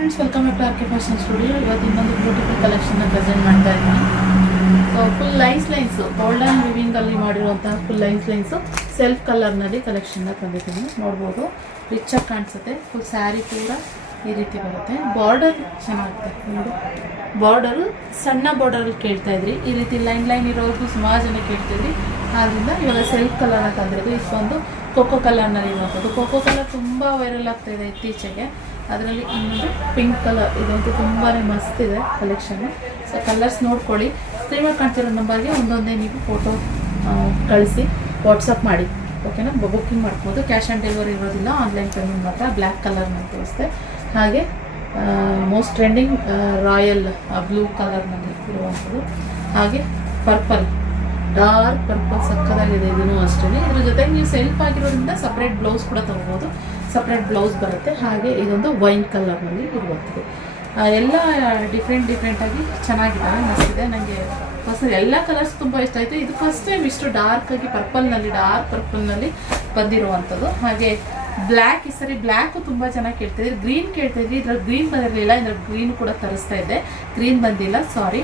Friends, welcome back to R K fashion studio. ಇವತ್ತು ಇನ್ನೊಂದು beautiful ಕಲೆಕ್ಷನ್ನ ಪ್ರೆಸೆಂಟ್ ಮಾಡ್ತಾ ಇದ್ದೀನಿ. ಸೊ ಫುಲ್ ಲೈನ್ಸು ಗೋಲ್ಡನ್ ವಿವಿಂಗಲ್ಲಿ ಮಾಡಿರುವಂತಹ ಫುಲ್ ಲೈನ್ಸು ಸೆಲ್ಫ್ ಕಲರ್ನಲ್ಲಿ ಕಲೆಕ್ಷನ್ನ ತಂದಿದ್ದೀನಿ. ನೋಡ್ಬೋದು, ರಿಚಾಗಿ ಕಾಣಿಸುತ್ತೆ. ಫುಲ್ ಸ್ಯಾರಿ ಕೂಡ ಈ ರೀತಿ ಬರುತ್ತೆ. ಬಾರ್ಡರ್ ಚೆನ್ನಾಗುತ್ತೆ ನೋಡಿ. ಬಾರ್ಡರು ಸಣ್ಣ ಬಾರ್ಡರಲ್ಲಿ ಕೇಳ್ತಾ ಇದ್ರಿ, ಈ ರೀತಿ ಲೈನ್ ಇರೋದು ಸುಮಾರು ಜನ ಕೇಳ್ತಿದ್ರಿ. ಆದ್ದರಿಂದ ಇವಾಗ ಸೆಲ್ಫ್ ಕಲರ್ನ ತಂದಿರೋದು. ಇದೊಂದು ಕೋಕೋ ಕಲರ್ನಲ್ಲಿ ಇರುವಂಥದ್ದು. ಕೋಕೋ ಕಲರ್ ತುಂಬ ವೈರಲ್ ಆಗ್ತಾ ಇದೆ ಇತ್ತೀಚೆಗೆ. ಅದರಲ್ಲಿ ಇನ್ನೊಂದು ಪಿಂಕ್ ಕಲರ್, ಇದಂತೂ ತುಂಬಾ ಮಸ್ತ್ ಇದೆ ಕಲೆಕ್ಷನ್. ಸೊ ಕಲರ್ಸ್ ನೋಡ್ಕೊಳ್ಳಿ. ಸ್ಕ್ರೀನಲ್ಲಿ ಕಾಣ್ತಿರೋ ನಂಬರ್ಗೆ ಒಂದೊಂದೇ ನೀವು ಫೋಟೋ ಕಳಿಸಿ ವಾಟ್ಸಪ್ ಮಾಡಿ, ಓಕೆನಾ. ಬುಕ್ಕಿಂಗ್ ಮಾಡ್ಬೋದು. ಕ್ಯಾಶ್ ಆನ್ ಡೆಲಿವರಿ ಇರೋದಿಲ್ಲ, ಆನ್ಲೈನ್ ಪೇಮೆಂಟ್ ಮಾತ್ರ. ಬ್ಲ್ಯಾಕ್ ಕಲರ್ನಲ್ಲಿ ತೋರಿಸ್ತೆ. ಹಾಗೆ ಮೋಸ್ಟ್ ಟ್ರೆಂಡಿಂಗ್ ರಾಯಲ್ ಬ್ಲೂ ಕಲರ್ನಲ್ಲಿ ಇರುವಂಥದ್ದು. ಹಾಗೆ ಪರ್ಪಲ್, ಡಾರ್ಕ್ ಪರ್ಪಲ್ ಸಕ್ಕದಾಗಿದೆ. ಇದೂ ಅಷ್ಟೇ. ಇದ್ರ ಜೊತೆಗೆ ನೀವು ಸೆಲ್ಫ್ ಆಗಿರೋದ್ರಿಂದ ಸಪ್ರೇಟ್ ಬ್ಲೌಸ್ ಕೂಡ ತೊಗೋಬೋದು. ಸಪ್ರೇಟ್ ಬ್ಲೌಸ್ ಬರುತ್ತೆ. ಹಾಗೆ ಇದೊಂದು ವೈನ್ ಕಲರ್ನಲ್ಲಿ ಇರುವಂಥದ್ದು. ಎಲ್ಲ ಡಿಫ್ರೆಂಟಾಗಿ ಚೆನ್ನಾಗಿದೆ, ಮಸ್ತಿದೆ. ನನಗೆ ಫಸ್ಟ್ ಎಲ್ಲ ಕಲರ್ಸ್ ತುಂಬ ಇಷ್ಟ ಆಯಿತು. ಇದು ಫಸ್ಟ್ ಟೈಮ್ ಇಷ್ಟು ಡಾರ್ಕಾಗಿ ಡಾರ್ಕ್ ಪರ್ಪಲ್ನಲ್ಲಿ ಬಂದಿರುವಂಥದ್ದು. ಹಾಗೆ ಬ್ಲ್ಯಾಕ್, ಈ ಸರಿ ಬ್ಲ್ಯಾಕು ತುಂಬ ಚೆನ್ನಾಗಿ ಕೇಳ್ತಾಯಿದ್ರಿ. ಗ್ರೀನ್ ಕೇಳ್ತಾಯಿದ್ರಿ, ಇದ್ರಲ್ಲಿ ಗ್ರೀನ್ ಬಂದಿರಲಿಲ್ಲ. ಇದ್ರಲ್ಲಿ ಗ್ರೀನ್ ಕೂಡ ತರಿಸ್ತಾ ಇದ್ದೆ, ಗ್ರೀನ್ ಬಂದಿಲ್ಲ, ಸಾರಿ.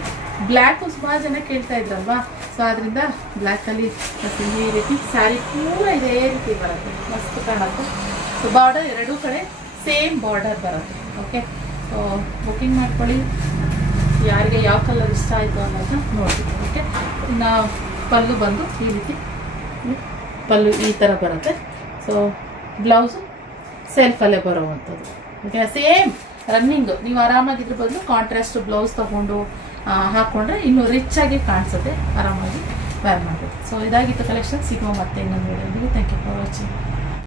ಬ್ಲ್ಯಾಕು ಸುಮಾರು ಜನ ಕೇಳ್ತಾ ಇದ್ರಲ್ವಾ, ಸೊ ಅದರಿಂದ ಬ್ಲ್ಯಾಕಲ್ಲಿ ಈ ರೀತಿ ಸ್ಯಾರಿ ಪೂರ ಇದೇ ರೀತಿ ಬರುತ್ತೆ, ಮಸ್ತ್ ಕಾಣುತ್ತೆ. ಸೊ ಬಾರ್ಡರ್ ಎರಡೂ ಕಡೆ ಸೇಮ್ ಬಾರ್ಡರ್ ಬರುತ್ತೆ, ಓಕೆ. ಸೊ ಬುಕ್ಕಿಂಗ್ ಮಾಡ್ಕೊಳ್ಳಿ. ಯಾರಿಗೆ ಯಾವ ಕಲರ್ ಇಷ್ಟ ಆಯಿತು ಅನ್ನೋದನ್ನ ನೋಡ್ತೀವಿ, ಓಕೆ. ಇನ್ನು ಪಲ್ಲು ಬಂದು ಈ ರೀತಿ ಪಲ್ಲು ಈ ಥರ ಬರುತ್ತೆ. ಸೊ ಬ್ಲೌಸು ಸೆಲ್ಫಲ್ಲೇ ಬರೋವಂಥದ್ದು, ಓಕೆ. Same running. ನೀವು ಆರಾಮಾಗಿದ್ರ ಬದಲು ಕಾಂಟ್ರಾಸ್ಟ್ ಬ್ಲೌಸ್ ತೊಗೊಂಡು ಹಾಕ್ಕೊಂಡ್ರೆ ಇನ್ನೂ ರಿಚಾಗಿ ಕಾಣಿಸುತ್ತೆ. ಆರಾಮಾಗಿ ವೇರ್ ಮಾಡ್ಬೋದು. ಸೊ ಇದಾಗಿತ್ತು ಕಲೆಕ್ಷನ್. ಸಿಗುವ ಮತ್ತೆ ಇನ್ನೊಂದು ವಿಡಿಯೋಗೆ. Thank you for watching.